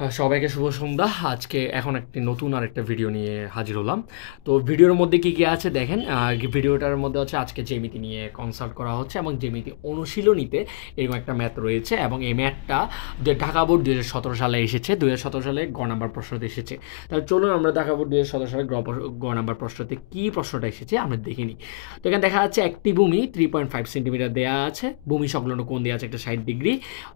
হ্যাঁ, সবাইকে শুভ সন্ধ্যা। আজকে এখন একটি নতুন আরেকটা ভিডিও নিয়ে হাজির হলাম। তো ভিডিওর মধ্যে কি আছে দেখেন। ভিডিওটার মধ্যে হচ্ছে আজকে জ্যামিতি নিয়ে কনসাল্ট করা হচ্ছে এবং জ্যামিতি অনুশীলনীতে এরকম একটা ম্যাথ রয়েছে এবং এই ম্যাথটা যে ঢাকা বোর্ড 2017 সালে এসেছে। 2017 সালে গ নাম্বার প্রশ্নতে এসেছে। তাহলে চলুন আমরা ঢাকা বোর্ড 2017 সালে গ নাম্বার প্রশ্নতে কী প্রশ্নটা এসেছে আমরা দেখিনি। তো এখানে দেখা যাচ্ছে একটি ভূমি 3.5 সেন্টিমিটার দেওয়া আছে, ভূমি সংলগ্ন কোণ দেওয়া আছে একটা 60 ডিগ্রি,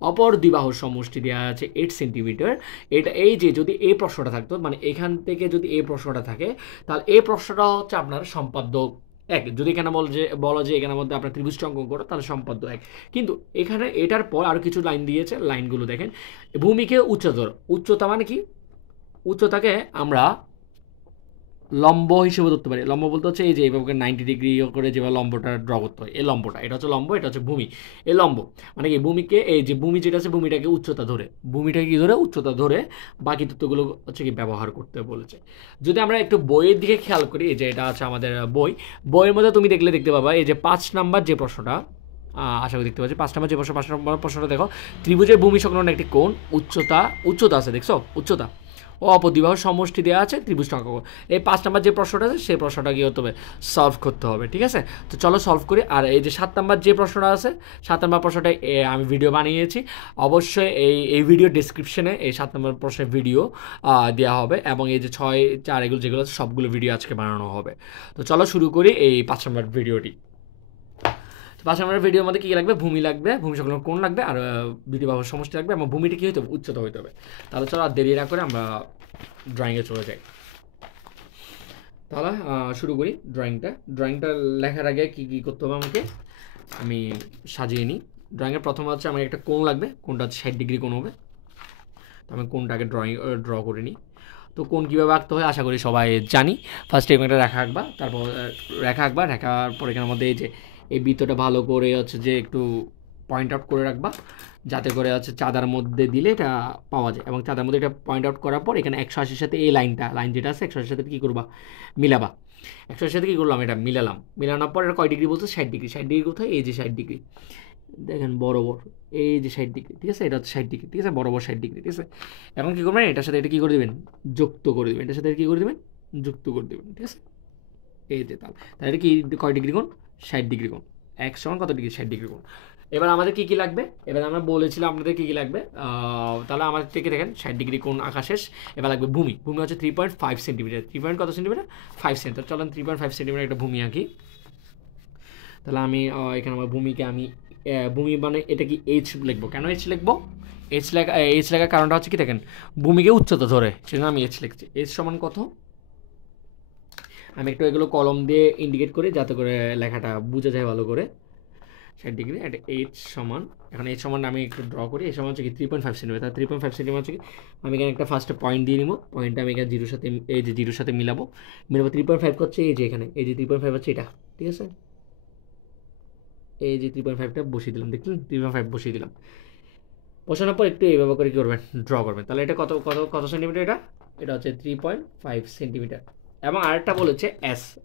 অপর দুই বাহুর সমষ্টি দেওয়া আছে 8 সেন্টিমিটার। এটা এই যে যদি এই প্রশ্নটা থাকতো, মানে এখান থেকে যদি এই প্রশ্নটা থাকে, তাহলে এই প্রশ্নটা হচ্ছে আপনার সম্পাদ্য এক। যদি এখানে বলো যে এখানের মধ্যে আপনার ত্রিভুজটা অঙ্কন করো, তাহলে সম্পাদ্য এক। কিন্তু এখানে এটার পর আরও কিছু লাইন দিয়েছে, লাইনগুলো দেখেন। ভূমিকে উচ্চতর, উচ্চতা মানে কি, উচ্চতাকে আমরা লম্ব হিসেবে ধরতে পারি। লম্ব বলতে হচ্ছে এই যে এইভাবে 90 ডিগ্রি করে যেভাবে লম্বটা ড্র করতে হয়, এই লম্বটা, এটা হচ্ছে লম্ব, এটা হচ্ছে ভূমি। এই লম্ব মানে কি, ভূমিকে এই যে ভূমি যেটা আছে ভূমিটাকে উচ্চতা ধরে, ভূমিটাকে কি ধরে, উচ্চতা ধরে বাকি তথ্যগুলো হচ্ছে কি ব্যবহার করতে বলেছে। যদি আমরা একটু বইয়ের দিকে খেয়াল করি, এই যে এটা আছে আমাদের বইয়ের মধ্যে তুমি দেখতে পাবা এই যে 5 নাম্বার যে প্রশ্নটা, আশা করি দেখতে পাচ্ছি 5 নাম্বার যে প্রশ্ন, 5 নম্বর প্রশ্নটা দেখো। ত্রিভুজের ভূমি সংলগ্ন একটি কোণ, উচ্চতা আছে, দেখছো উচ্চতা ও অপদ্বিবাহু সমষ্টি দেওয়া আছে, ত্রিভুজটা অঙ্কন করো। এই 5 নাম্বার যে প্রশ্নটা আছে সেই প্রশ্নটা কি হতে হবে, সলভ করতে হবে। ঠিক আছে, তো চলো সলভ করি। আর এই যে 7 নাম্বার যে প্রশ্নটা আছে, 7 নাম্বার প্রশ্নটা আমি ভিডিও বানিয়েছি। অবশ্যই এই ভিডিও ডিসক্রিপশনে এই 7 নাম্বার প্রশ্নের ভিডিও দেওয়া হবে এবং এই যে 6, 4 এগুলো যেগুলো আছে সবগুলো ভিডিও আজকে বানানো হবে। তো চলো শুরু করি এই 5 নাম্বার ভিডিওটি। 5 নাম্বার ভিডিওর মধ্যে কী লাগবে, ভূমি লাগবে, ভূমি সংলগ্ন কোণ লাগবে, আর দুটি বাহুর সমষ্টি লাগবে এবং ভূমিটি কী হতে হবে, উচ্চতা হতে হবে। তাহলে চলো আর দেরি না করে আমরা ড্রয়িংয়ে চলে যাই। তাহলে শুরু করি ড্রয়িংটা লেখার আগে কী কী করতে হবে আমাকে আমি সাজিয়ে নিই। ড্রয়িংয়ের প্রথমে হচ্ছে আমার একটা কোণ লাগবে, কোণটা হচ্ছে 60 ডিগ্রি কোণ হবে। তো আমি কোণটাকে ড্র করে নিই। তো কোণ কীভাবে আঁকতে হয় আশা করি সবাই জানি। ফার্স্টে এরকম একটা রেখা আঁকবা, তারপর রেখার পর এখানের মধ্যে এই যে এই বৃত্তটা ভালো করে হচ্ছে যে একটু পয়েন্ট আউট করে রাখবা, যাতে করে হচ্ছে চাঁদার মধ্যে দিলে এটা পাওয়া যায়। এবং চাঁদার মধ্যে এটা পয়েন্ট আউট করার পর এখানে 180-র সাথে এই লাইন যেটা আছে 180-র সাথে কী করবা, মিলাবা। 180-র সাথে কী করলাম, এটা মিলানোর পর এটা কয় ডিগ্রি বলছে, 60 ডিগ্রি। 60 ডিগ্রি কোথায়, এই যে 60 ডিগ্রি দেখেন বরাবর, এই যে 60 ডিগ্রি, ঠিক আছে, এটা হচ্ছে 60 ডিগ্রি, ঠিক আছে, বরাবর 60 ডিগ্রি, ঠিক আছে। এখন কী করবেন, এটার সাথে এটা কী করে দেবেন, যুক্ত করে দেবেন, এটার সাথে কী করে দেবেন, যুক্ত করে দেবেন, ঠিক আছে। এই যে তাহলে এটা কি কয় ডিগ্রি কোণ, 60 ডিগ্রি কোণ। এক সমান কত ডিগ্রি, 60 ডিগ্রি কোণ। এবার আমাদের কী কী লাগবে, এবার আমরা বলেছিলাম আপনাদের কী কী লাগবে। তাহলে আমাদের থেকে দেখেন 60 ডিগ্রি কোণ আঁকা শেষ। এবার লাগবে ভূমি হচ্ছে 3.5 সেন্টিমিটার, 3 কত সেন্টিমিটার, 5 সেন্টিমিটার। চলেন 3.5 সেন্টিমিটার একটা ভূমি আঁকি। তাহলে আমি এখানে আমার ভূমিকে আমি ভূমি মানে এটা কি এইচ লিখবো, কেন এইচ লিখবো, এইচ লেখার কারণটা হচ্ছে কি দেখেন, ভূমিকে উচ্চতা ধরে, সেজন্য আমি এইচ লিখছি। এইচ সমান কত, আমি একটু এগুলো কলম দিয়ে ইন্ডিকেট করি যাতে করে লেখাটা বোঝা যায় ভালো করে। 60 ডিগ্রি একটা এইচ সমান, এখন এইচ সমান আমি একটু ড্র করি। এই সমান হচ্ছে কি 3.5 সেন্টিমিটার। 3.5 সেন্টিমিটার হচ্ছে কি, আমি এখানে একটা ফার্স্টে পয়েন্ট দিয়ে নিব, পয়েন্টটা আমি এখানে জিরোর সাথে, এই যে জিরোর সাথে মিলাবো। 3.5 হচ্ছে এই যে এখানে, এই যে 3.5 হচ্ছে এটা, ঠিক আছে। এই যে 3.5টা বসিয়ে দিলাম, দেখলেন 3.5 বসিয়ে দিলাম। বসানোর পর একটু এইভাবে করে কী করবেন, ড্র করবেন। তাহলে এটা কত কত কত সেন্টিমিটার, এটা হচ্ছে 3.5 সেন্টিমিটার। এবং আরেকটা বলেছে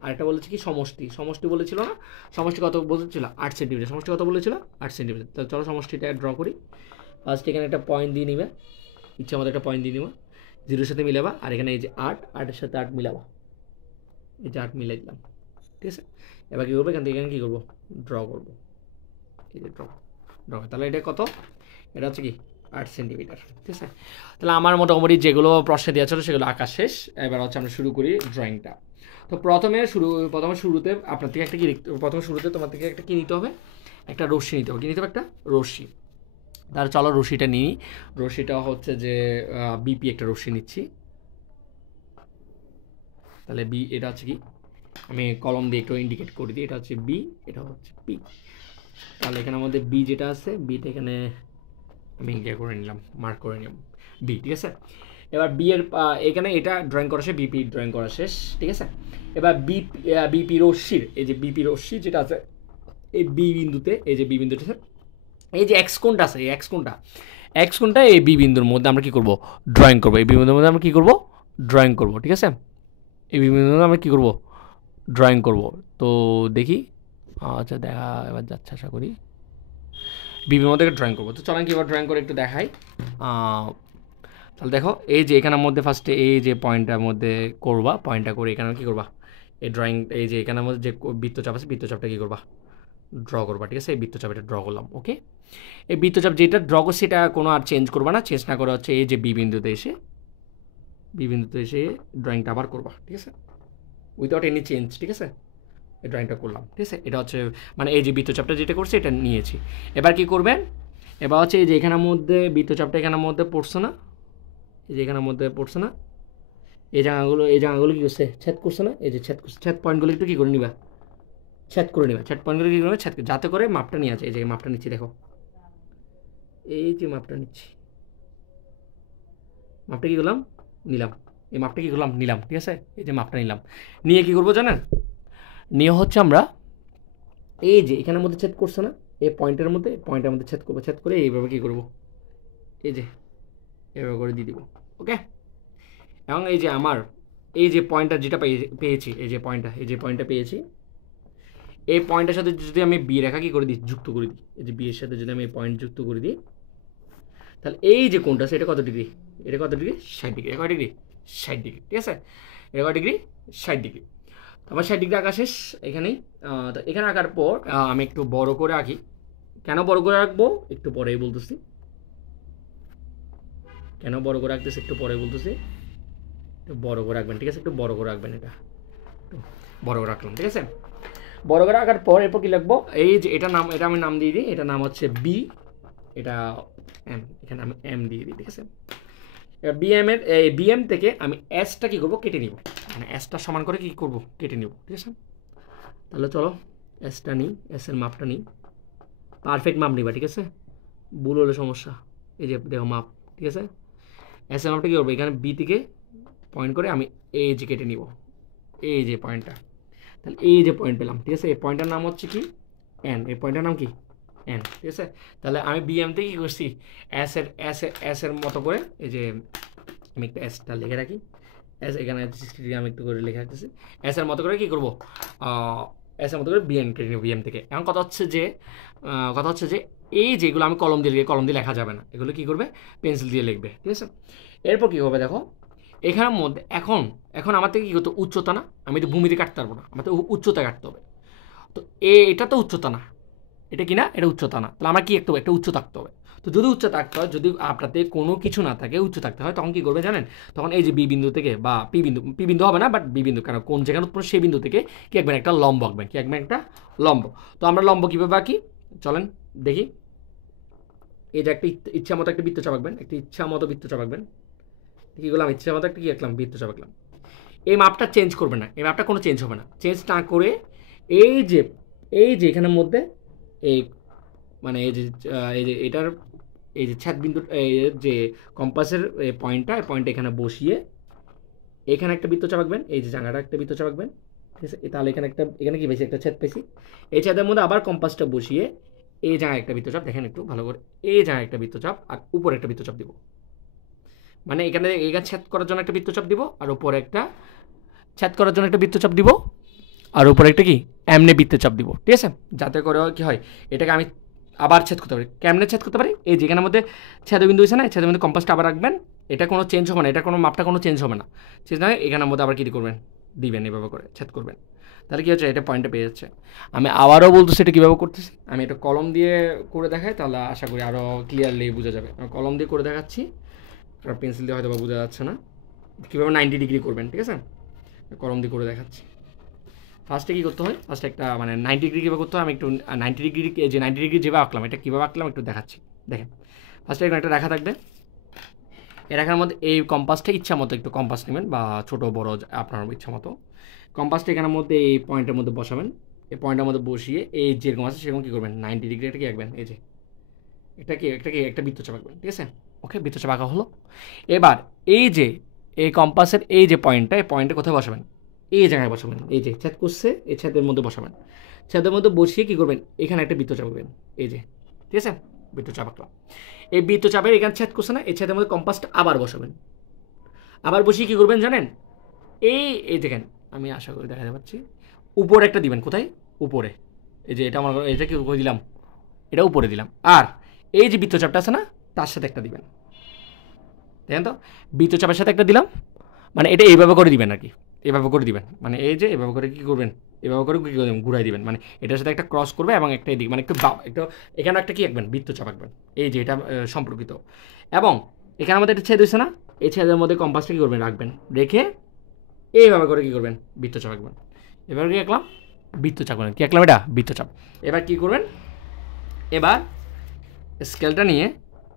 আরেকটা বলেছে কি সমষ্টি বলেছিল না, সমষ্টি কত বলেছিল, 8 সেন্টিমিটার। সমষ্টি কত বলেছিল, 8 সেন্টিমিটার। তাহলে চলো সমষ্টিটা ড্র করি। ফার্স্ট এখানে একটা পয়েন্ট দিয়ে নিবে, ইচ্ছা আমাদের একটা পয়েন্ট দিয়ে নিব, জিরোর সাথে মিলাবা, আর এখানে এই যে 8-এর সাথে 8 মিলাবা, এই যে 8 মিলাই দিলাম, ঠিক আছে। এবার কী করবো, এখান থেকে এখানে কী করবো, ড্র করবো, এই যে ড্র। তাহলে এটা কত, এটা হচ্ছে কি 8 সেন্টিমিটার, ঠিক আছে। তাহলে আমার মোটামুটি যেগুলো প্রশ্নে দেওয়া ছিল সেগুলো আঁকা শেষ। এবার হচ্ছে আমরা শুরু করি ড্রয়িংটা। তো প্রথমে শুরুতে আপনার থেকে একটা কি শুরুতে তোমার থেকে একটা কী নিতে হবে, একটা রশ্মি নিতে হবে। কী নিতে হবে, একটা রশ্মি। তাহলে চলো রশ্মিটা নিই। রশ্মিটা হচ্ছে যে বিপি একটা রশ্মি নিচ্ছি। তাহলে বি, এটা হচ্ছে কি, আমি কলম দিয়ে একটু ইন্ডিকেট করে দিই, এটা হচ্ছে বি, এটা হচ্ছে পি। তাহলে এখানে আমাদের বি যেটা আছে, বিটা এখানে আমি ইয়ে করে নিলাম, মার্ক করে নিলাম বি, ঠিক আছে। এবার বি এর এখানে এটা ড্রয়িং করা শেষ, বিপি ড্রয়িং করা শেষ, ঠিক আছে। এবার বিপি রশ্মির, এই যে বিপি রশ্মি যেটা আছে এই বি বিন্দুতে, এই যে বি বিন্দুটা আছে, এই যে এক্স কোণটা আছে, এই এক্স কোণটা এই বি বিন্দুর মধ্যে আমরা কী করবো, ড্রয়িং করবো। এই বি বিন্দুর মধ্যে আমরা কী করবো, ড্রয়িং করবো, ঠিক আছে। এই বি বিন্দুর মধ্যে আমরা কী করবো, ড্রয়িং করবো। তো দেখি, আচ্ছা দেখা এবার যাচ্ছে আশা করি, বিবির মধ্যে ড্রয়িং করবো। তো চলেন কি এবার ড্রয়িং করে একটু দেখাই। তাহলে দেখো এই যে এখানের মধ্যে ফার্স্টে এই যে পয়েন্টটার মধ্যে করবা, পয়েন্টটা করে এখানে কী করবা, এই ড্রয়িং এই যে এখানের মধ্যে যে বৃত্তচাপ আছে বৃত্তচাপটা কী করবা, ড্র করবা। ঠিক আছে, এই বৃত্তচাপ এটা ড্র করলাম। ওকে, এই বৃত্তচাপ যেটা ড্র করছি এটা কোনো আর চেঞ্জ করবা না, চেঞ্জ না করে হচ্ছে এই যে বি বিন্দুতে এসে ড্রয়িংটা আবার করবা। ঠিক আছে, উইদাউট এনি চেঞ্জ। ঠিক আছে, এই ড্রয়িংটা করলাম। ঠিক আছে, এটা হচ্ছে মানে এই যে বৃত্তচাপটা যেটা করছে এটা নিয়েছি। এবার কি করবেন, এবার হচ্ছে এই যে এখানের মধ্যে বৃত্তচাপটা এখানের মধ্যে পড়ছে না, এই যে এখানের মধ্যে পড়ছে না, এই জায়গাগুলো কী করছে, ছেদ করছে না, এই যে ছেদ করছে, ছেদ পয়েন্টগুলো একটু কী করে নিবা, ছেদ করে নিবা। ছেদ পয়েন্টগুলো কী করবে, ছেদ যাতে করে মাপটা নিয়ে আছে। এই যে মাপটা নিচ্ছি, দেখো এই যে মাপটা নিচ্ছি, মাপটা কী করলাম, নিলাম। এই মাপটা কী করলাম, নিলাম। ঠিক আছে, এই যে মাপটা নিলাম, নিয়ে কী করবো জানেন, নিয়ে হচ্ছে আমরা এই যে এখানের মধ্যে ছেদ করছে না, এই পয়েন্টের মধ্যে ছেদ করবো, ছেদ করে এইভাবে কী করবো, এই যে এভাবে করে দিয়ে দিব। ওকে, এবং এই যে আমার এই যে পয়েন্টটা যেটা পেয়েছি, এই যে পয়েন্টটা পেয়েছি, এই পয়েন্টের সাথে যদি আমি বি রেখা কী করে দিই, যুক্ত করে দিই, এই যে বি এর সাথে যদি আমি এই পয়েন্ট যুক্ত করে দিই, তাহলে এই যে কোণটা আছে এটা কত ডিগ্রি, এটা কত ডিগ্রি, 60 ডিগ্রি। এটা কত ডিগ্রি, 60 ডিগ্রি। ঠিক আছে, এটা কত ডিগ্রি, 60 ডিগ্রি। আমার 60 ডিগ্রি আঁকা শেষ এখানেই। তো এখানে আঁকার পর আমি একটু বড় করে আঁকি। কেন বড় করে রাখবো একটু পরেই বলতেছি, কেন বড় করে রাখতেছি একটু পরে বলতেছি। একটু বড় করে রাখবেন। ঠিক আছে, একটু বড় করে রাখবেন, এটা একটু বড় করে রাখলাম। ঠিক আছে, বড় করে রাখার পর এরপর কী লিখবো, এই যে এটা নাম, এটা আমি নাম দিয়ে দিই, এটা নাম হচ্ছে বি, এটা এম, এখানে আমি এম দিয়ে দিই। ঠিক আছে, বিএমের এই বিএম থেকে আমি এসটা কী করবো, কেটে নিব, মানে এসটা সমান করে কী করবো, কেটে নিব। ঠিক আছে, তাহলে চলো এসটা নিই, এসের মাপটা নিই, পারফেক্ট মাপ নিবা। ঠিক আছে, ভুল হলে সমস্যা। এই যে দেখো মাপ। ঠিক আছে, এসের মাপটা কী করবো, এখানে বি থেকে পয়েন্ট করে আমি এই যে কেটে নিব, এই যে পয়েন্টটা, তাহলে এই যে পয়েন্ট পেলাম। ঠিক আছে, এই পয়েন্টটার নাম হচ্ছে কি, এন, এই পয়েন্টটার নাম কি, এন। ঠিক আছে, তাহলে আমি বিএম থেকে কী করছি, এসের মতো করে এই যে আমি একটা এসটা লিখে রাখি, এস এখানে 60 ডিগ্রি আমি একটু করে লিখে রাখতেছি, এসের মতো করে কী করবো, এসের মতো করে বিএম কেটে নিব, বিএম থেকে। এখন কথা হচ্ছে যে এই যেগুলো আমি কলম দিয়ে লেখা যাবে না, এগুলো কী করবে, পেন্সিল দিয়ে লিখবে। ঠিক আছে, এরপর কী হবে দেখো, এখানের মধ্যে এখন আমার থেকে কী করতে, উচ্চতা না, আমি তো ভূমিতে কাটতে পারবো না, আমার তো উচ্চতা কাটতে হবে। তো এটা তো উচ্চতা না, এটা কি না, এটা উচ্চতা না, তাহলে আমার কি একটু একটা উচ্চ থাকতে হবে। তো যদি উচ্চ থাকতে হয়, যদি আপনাতে কোনো কিছু না থাকে, উচ্চ থাকতে হয়, তখন কী করবে জানেন, তখন এই যে বি বিন্দু থেকে বা পি বিন্দু হবে না, বাট বি বিন্দু, কারণ কোন যেখানে উৎপন্ন সেই বিন্দু থেকে কি একবার একটা লম্ব আঁকবেন, কি একবার একটা লম্ব। তো আমরা লম্ব কীভাবে আঁকি, চলেন দেখি। এই যে একটা ইচ্ছা মতো একটা বৃত্তচাপ আঁকবেন, একটা ইচ্ছা মতো বৃত্তচাপ আঁকবেন। কী করলাম, ইচ্ছা মতো একটা কী আঁকলাম, বৃত্তচাপ আঁকলাম। এই মাপটা চেঞ্জ করবে না, এই মাপটা কোনো চেঞ্জ হবে না, চেঞ্জ না করে এই যে এখানের মধ্যে এই মানে এই যে এটার এই যে ছাদ বিন্দু, যে কম্পাসের পয়েন্টটা, পয়েন্টটা এখানে বসিয়ে এখানে একটা বৃত্তচাপ আঁকবেন, এই যে জায়গাটা একটা বৃত্তচাপ আঁকবেন। ঠিক আছে, তাহলে এখানে কি পেয়েছি, একটা ছেদ পেয়েছি। এই ছেদের মধ্যে আবার কম্পাসটা বসিয়ে এই জায়গায় একটা বৃত্তচাপ, দেখেন একটু ভালো করে, এই জায়গায় একটা বৃত্তচাপ আর উপরে একটা বৃত্তচাপ দিব, মানে এখানে ছেদ করার জন্য একটা বৃত্তচাপ দিব আর উপরে একটা ছেদ করার জন্য একটা বৃত্তচাপ দিব আর উপরে একটা কি এমনি বৃত্তচাপ দিব। ঠিক আছে, যাতে করে কি হয়, এটাকে আমি আবার ছেদ করতে পারি। কেমনে ছেদ করতে পারি, এই যেখানের মধ্যে ছেদবিন্দু হয়েছে না, এই ছেদবিন্দু কম্পাসটা আবার রাখবেন, এটা কোনো চেঞ্জ হবে না, এটা কোনো মাপটা কোনো চেঞ্জ হবে না, চেঞ্জ না হয় এখানের মধ্যে আবার কী করবেন, দিবেন, এভাবে করে ছেদ করবেন। তাহলে কী হচ্ছে, এটা পয়েন্টে পেয়ে যাচ্ছে। আমি আবারও বলতেছি এটা কীভাবে করতেছি, আমি এটা কলম দিয়ে করে দেখাই, তাহলে আশা করি আরও ক্লিয়ারলি বোঝা যাবে। আমি কলম দিয়ে করে দেখাচ্ছি, পেন্সিল দিয়ে হয়তো বা বোঝা যাচ্ছে না কীভাবে 90 ডিগ্রি করবেন। ঠিক আছে, কলম দিয়ে করে দেখাচ্ছি। ফার্স্টে কী করতে হয়, ফার্স্টে একটা মানে 90 ডিগ্রি কীভাবে করতে হয়, আমি একটু 90 ডিগ্রি যে 90 ডিগ্রি যেভাবে আঁকলাম, এটা কীভাবে আঁকলাম একটু দেখাচ্ছি। দেখেন, ফার্স্টে এখানে একটা রেখা থাকবে, এই রেখার মধ্যে এই কম্পাসটা ইচ্ছা মতো একটু কম্পাস নেবেন, বা ছোটো বড়ো আপনার ইচ্ছা মতো কম্পাসটা এখানের মধ্যে এই পয়েন্টের মধ্যে বসাবেন, এই পয়েন্টের মধ্যে বসিয়ে এই যেরকম আছে সেরকম কী করবেন, 90 ডিগ্রি এটা কি আঁকবেন, এই যে একটা বৃত্তচাপ আঁকবেন। ঠিক আছে, ওকে, বৃত্তচাপ আঁকা হলো। এবার এই যে এই কম্পাসের এই যে পয়েন্টটা, এই পয়েন্টে কোথায় বসাবেন, এই জায়গায় বসাবেন, এই যে ছেদ করছে এই ছেদের মধ্যে বসাবেন, ছেদের মধ্যে বসিয়ে কী করবেন, এখানে একটা বৃত্তচাপ আঁকবেন, এই যে। ঠিক আছে, বৃত্তচাপ আঁকলাম, এই বৃত্তচাপের এখানে ছেদ করছে না, এই ছেদের মধ্যে কম্পাসটা আবার বসাবেন, আবার বসিয়ে কী করবেন জানেন, এই দেখেন, আমি আশা করি দেখাতে পাচ্ছি, উপরে একটা দিবেন, কোথায়, উপরে, এই যে এটা আমার, এটা কি দিলাম, এটা উপরে দিলাম, আর এই যে বৃত্তচাপটা আছে না তার সাথে একটা দিবেন, দেখেন তো বৃত্তচাপের সাথে একটা দিলাম, মানে এটা এইভাবে করে দিবেন আর কি, এভাবে করে দিবেন, মানে এই যে এভাবে করে কী করবেন, এভাবে করে কী করবেন ঘুরাই দিবেন, মানে এটার সাথে একটা ক্রস করবে এবং একটা এদিকে মানে একটু এখানে একটা কী আঁকবেন বৃত্তচাপ আঁকবেন, এই যে এটা সম্পর্কিত। এবং এখানে আমাদের একটা ছেদ হয়েছে না, এই ছেদের মধ্যে কম্পাসটা কী করবেন রাখবেন, রেখে এইভাবে করে কী করবেন বৃত্তচাপ আঁকবেন। এবার কি আঁকলাম বৃত্তচাপ, করবেন কী আঁকলাম এটা বৃত্তচাপ। এবার কী করবেন, এবার স্কেলটা নিয়ে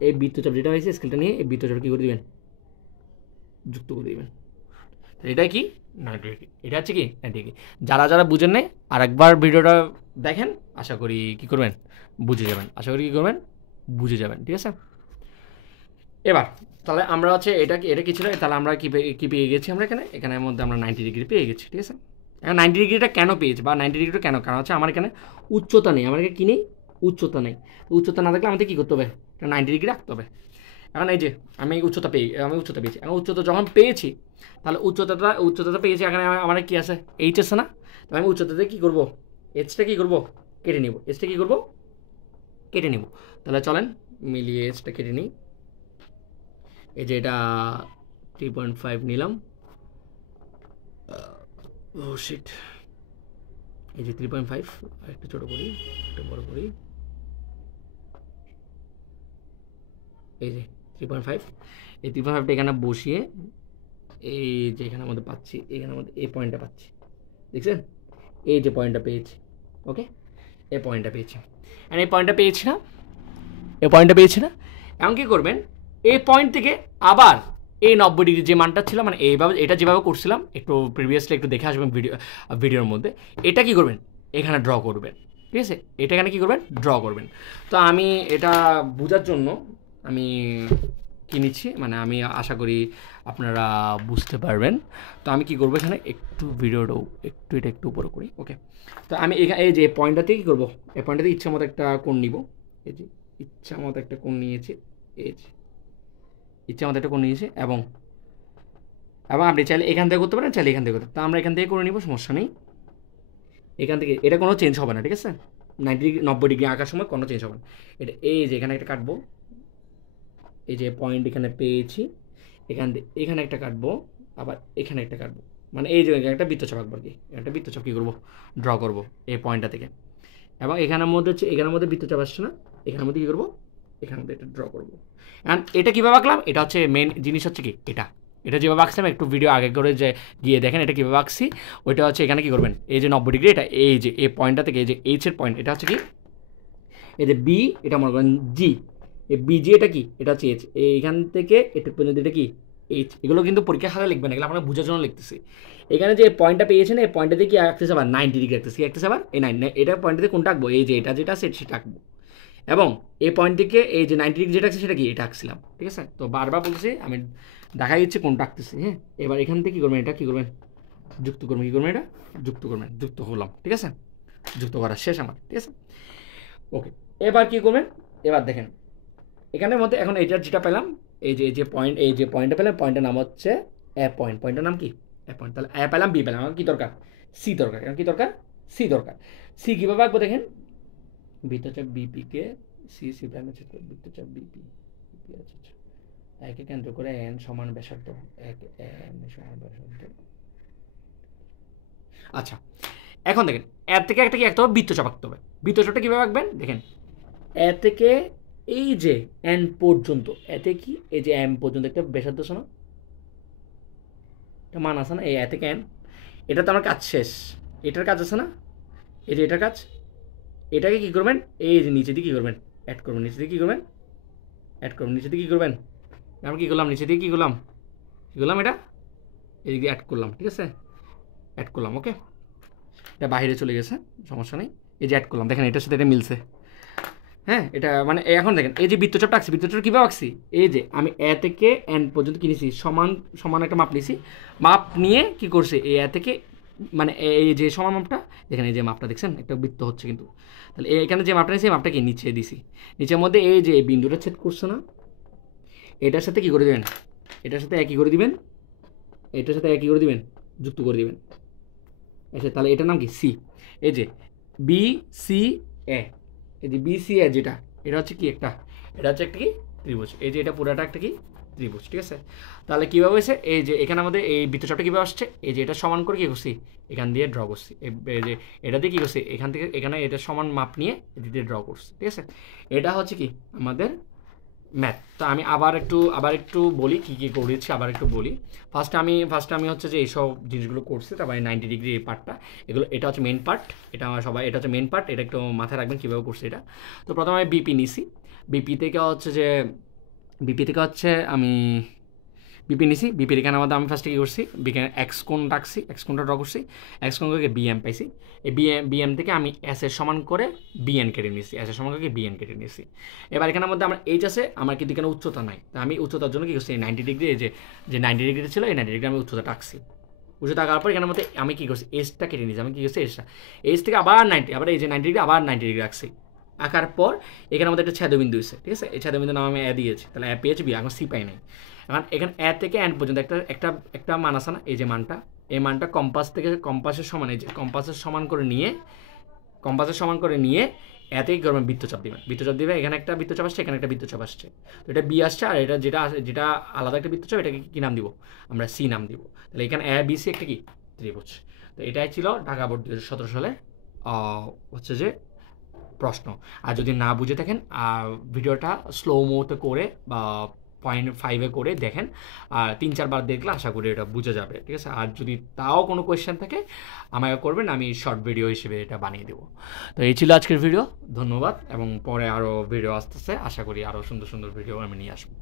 এই বৃত্তচাপ যেটা হয়েছে স্কেলটা নিয়ে এই বৃত্তচাপ কী করে দিবেন, যুক্ত করে দিবেন। এটা কি 90 ডিগ্রি, এটা হচ্ছে কি 90 ডিগ্রি। যারা যারা বুঝেন নাই আরেকবার ভিডিওটা দেখেন, আশা করি কী করবেন বুঝে যাবেন, আশা করি কী করবেন বুঝে যাবেন, ঠিক আছে। এবার তাহলে আমরা হচ্ছে এটা কি ছিল, তাহলে আমরা কী পেয়ে গেছি, আমরা এখানের মধ্যে আমরা 90 ডিগ্রি পেয়ে গেছি, ঠিক আছে। এখন 90 ডিগ্রিটা কেন পেয়েছি বা 90 ডিগ্রিটা কেন, কারণ হচ্ছে আমার এখানে উচ্চতা নেই, আমার এখানে কী নেই উচ্চতা নেই। উচ্চতা না থাকলে আমাদের কী করতে হবে, 90 ডিগ্রি রাখতে হবে। এখন এই যে আমি উচ্চতা পেয়েছি, এখন উচ্চতা যখন পেয়েছি তাহলে উচ্চতাটা পেয়েছি, এখানে আমার কী আছে এইচ আছে না, তাহলে আমি উচ্চতাতে কী করবো, এইচটা কী করবো কেটে নিব, এইচটা কী করবো কেটে নিব। তাহলে চলেন মিলিয়ে এইচটা কেটে নিই। এই যে এটা 3.5 নিলাম, ও শিট, এই যে 3.5 একটু ছোটো করি একটু বড় করি, এই যে 3.5, এই 3.5টা এখানে বসিয়ে এই যে এখানে আমাদের পাচ্ছি, এখানে আমাদের এই পয়েন্টটা পাচ্ছি, দেখছেন এই যে পয়েন্টটা পেয়েছি, ওকে এই পয়েন্টটা পেয়েছি। আর এই পয়েন্টটা পেয়েছি না, এখন কী করবেন, এই পয়েন্ট থেকে আবার এই 90 ডিগ্রি যে মানটা ছিল, মানে এইভাবে এটা যেভাবে করছিলাম একটু প্রিভিয়াসলি একটু দেখে আসবেন ভিডিওর মধ্যে, এটা কী করবেন এখানে ড্র করবেন, ঠিক আছে, এটা এখানে কী করবেন ড্র করবেন। তো আমি এটা বোঝার জন্য আমি কী নিচ্ছি, মানে আমি আশা করি আপনারা বুঝতে পারবেন। তো আমি কী করবো এখানে একটু ভিডিওটাও এটা একটু উপরে করি, ওকে। তো আমি এই যে পয়েন্টটাতে কী করবো, এই পয়েন্টটাতে ইচ্ছা মতো একটা কোণ নিব, এই যে ইচ্ছা মতো একটা কোণ নিয়েছি, এই যে ইচ্ছা মতো একটা কোণ নিয়েছি, এবং আপনি চাইলে এখান থেকে করতে পারেন, চাইলে এখান থেকে করতে, তো আমরা এখান থেকে করে নিব, সমস্যা নেই। এখান থেকে এটা কোনো চেঞ্জ হবে না, ঠিক আছে, 90 ডিগ্রি আঁকার সময় কোনো চেঞ্জ হবে না। এটা এই যে এখানে একটা কাটবো, এই যে পয়েন্ট এখানে পেয়েছি, এখানে একটা কাটবো, আবার এখানে একটা কাটবো, মানে এই যে একটা বৃত্তচাপ আঁকবো আর কি, একটা বৃত্তচাপ কী করবো ড্র করবো এই পয়েন্টটা থেকে। এবং এখানের মধ্যে বৃত্তচাপ আসছে না, এখানের মধ্যে কী করবো, এখানের মধ্যে এটা ড্র করবো। অ্যান্ড এটা কীভাবে আঁকলাম, এটা হচ্ছে মেন জিনিস হচ্ছে কি, এটা যেভাবে আঁকছিলাম একটু ভিডিও আগে করে যে গিয়ে দেখেন এটা কীভাবে আঁকছি, ওইটা হচ্ছে এখানে কী করবেন, এই যে 90 ডিগ্রি, এটা এই যে এই পয়েন্টটা থেকে এই যে এইচের পয়েন্ট, এটা হচ্ছে কি এই যে বি, এটা মনে করেন জি, এই বিজি এটা কি, এটা হচ্ছে এইচ, এইখান থেকে এটা পর্যন্ত এটা কি এইচ। এগুলো কিন্তু পরীক্ষা খাতা লিখবেন, এগুলো আপনারা বোঝার জন্য লিখতেছি। এখানে যে পয়েন্টটা পেয়েছেন এই পয়েন্টটাতে কি আঁকতেছে আবার 90 ডিগ্রি আঁকতেছে আবার এই 9, এটা পয়েন্টটাতে কোনটা আঁকবো, এই যে এটা যেটা আছে সেটা আঁকবো, এবং এই পয়েন্ট থেকে এই যে 90 ডিগ্রি যেটা আছে সেটা কি এটা আঁকছিলাম, ঠিক আছে। তো বারবার বলছি আমি দেখা যাচ্ছে কোনটা আঁকতেছি, হ্যাঁ। এবার এখান থেকে কী করবেন, এটা কী করবেন যুক্ত করবেন, কী করবেন এটা যুক্ত করবেন, যুক্ত করলাম, ঠিক আছে, যুক্ত করা শেষ আমার, ঠিক আছে, ওকে। এবার কী করবেন, এবার দেখেন এখানের মধ্যে এখন এইটার যেটা পেলাম, এই যে পয়েন্টটা পেলাম, পয়েন্টের নাম হচ্ছে এ পয়েন্ট, পয়েন্টের নাম কি এ পয়েন্ট। তাহলে এ পেলাম, বি পেলাম, আমার কী দরকার সি দরকার, এখন কী দরকার সি দরকার। সি কীভাবে আঁকবো দেখেন, বৃত্তচাপ বিপিকে সি প্রাইমের ক্ষেত্রে বৃত্তচাপ বিপি আচ্ছা একে কেন্দ্র করে এন সমান ব্যাসার্ধ, এক এন সমান ব্যাসার্ধ। আচ্ছা এখন দেখেন এর থেকে একটা কি আঁকতে হবে, বৃত্তচাপ আঁকতে হবে। বৃত্তচাপটা কীভাবে আঁকবেন দেখেন, এ থেকে এই যে এন পর্যন্ত, এতে কি এই যে এম পর্যন্ত একটা ব্যাসার্ধ আছে না, এটা মান আছে না, এই এ থেকে এন, এটা তো আমার কাজ শেষ, এটার কাজ আছে না, এই যে এটার কাজ, এটাকে কী করবেন এই যে নিচে দিয়ে কী করবেন অ্যাড করবেন, নিচে দিয়ে কী করবেন অ্যাড করবেন, নিচে দিয়ে কী করবেন, আমরা কী করলাম নিচে দিয়ে কী করলাম এটা এদিকে অ্যাড করলাম, ঠিক আছে অ্যাড করলাম, ওকে। এটা বাইরে চলে গেছে, সমস্যা নেই, এই যে অ্যাড করলাম, দেখেন এটার সাথে এটা মিলছে, হ্যাঁ। এটা মানে এখন দেখেন এই যে বৃত্তচাপটা আঁকছি, বৃত্তচাপ কীভাবে আঁকছি, এই যে আমি এ থেকে এন পর্যন্ত কী নিয়েছি, সমান একটা মাপ নিয়েছি, মাপ নিয়ে কী করছে এই এ থেকে মানে এই যে সমান মাপটা, দেখেন এই যে মাপটা দেখছেন একটা বৃত্ত হচ্ছে কিন্তু, তাহলে এখানে যে মাপটা নিয়েছি এই মাপটা কি নিচে দিছি, নিচের মধ্যে এই যে বিন্দুটা ছেদ করছে না, এটার সাথে কী করে দেবেন, এটার সাথে একই করে দিবেন, এটার সাথে একই করে দিবেন, যুক্ত করে দিবেন, আচ্ছা। তাহলে এটার নাম কি সি, এই যে বি সি এ, এই যে বি সি এ যেটা, এটা হচ্ছে কি একটা, এটা হচ্ছে একটা কি ত্রিভুজ, এই যে এটা পুরাটা একটা কি ত্রিভুজ, ঠিক আছে? তাহলে কীভাবে হয়েছে, এই যে এখানে আমাদের এই বৃত্তচাপটা কীভাবে আসছে, এই যে এটা সমান করে কী করছি, এখান দিয়ে ড্র করছি, এই যে এটা দিয়ে কী করছি, এখান থেকে এখানে এটা সমান মাপ নিয়ে এদিক দিয়ে ড্র করছি, ঠিক আছে? এটা হচ্ছে কি আমাদের ম্যাথ। তো আমি আবার একটু বলি কী কী করেছি, আবার একটু বলি। ফার্স্টে আমি হচ্ছে যে এইসব জিনিসগুলো করছি, তারপরে 90 ডিগ্রি এই পার্টটা, এটা হচ্ছে মেন পার্ট, এটা হচ্ছে মেন পার্ট, এটা একটু মাথায় রাখবেন কীভাবে করছি এটা। তো প্রথমে আমি বিপি নিছি, বিপি থেকে হচ্ছে আমি বিপি নিছি, বিপির এখানে আমাদের আমি ফার্স্টে কী করছি, বিখানে এক্স কোণ রাখছি, এক্স কোণটা ড্র করছি, এক্স কোণ করে বিএম পাইছি, এই বিএম থেকে আমি এস এর সমান করে বিএন কেটে নিয়েছি, এস এর সমান করে বিএন কেটে নিয়েছি। এবার এখানের মধ্যে আমার এইচ আছে, আমার কিন্তু এখানে উচ্চতা নাই, তো আমি উচ্চতার জন্য কী করছি, এই 90 ডিগ্রি, যে 90 ডিগ্রি ছিল, এই 90 ডিগ্রি আমি উচ্চতা টাকছি। উচ্চতা টাকার পর এখানের মধ্যে আমি কী করছি, এসটা কেটে নিয়েছি, আমি কী করছি এস থেকে আবার 90, আবার এই যে 90 ডিগ্রি, আবার 90 ডিগ্রি রাখছি। আঁকার পর এখানে আমাদের একটা ছেদবিন্দু হয়েছে, ঠিক আছে? এই ছেদবিন্দুর নাম আমি এ দিয়েছি, তাহলে এ পেয়েছি, বি, এখন সি পাই নাই। এখন এখানে এ থেকে এন পর্যন্ত একটা মান আছে না, এই যে মানটা, এই মানটা কম্পাসের সমান, এই যে কম্পাসের সমান করে নিয়ে এতেই করবেন বৃত্তচাপ দিবেন, এখানে একটা বৃত্তচাপ আসছে, এখানে একটা বৃত্তচাপ আসছে, তো এটা বি আসছে, আর এটা যেটা আলাদা একটা বৃত্তচাপ, এটাকে কী নাম দিব, আমরা সি নাম দিব। তাহলে এখানে এ বি সি একটা কি ত্রিভুজ। তো এটাই ছিল ঢাকা বোর্ড 2017 সালে হচ্ছে যে প্রশ্ন। আর যদি না বুঝে থাকেন, ভিডিওটা স্লো মোতে করে বা 0.5 করে দেখেন, আর 3-4 বার দেখলে আশা করি এটা বুঝে যাবে, ঠিক আছে? আর যদি তাও কোনো কোয়েশ্চেন থাকে আমাকে করবেন, আমি শর্ট ভিডিও হিসেবে এটা বানিয়ে দেবো। তো এই ছিল আজকের ভিডিও, ধন্যবাদ, এবং পরে আরও ভিডিও আসতেছে, আশা করি আরও সুন্দর সুন্দর ভিডিও আমি নিয়ে আসবো।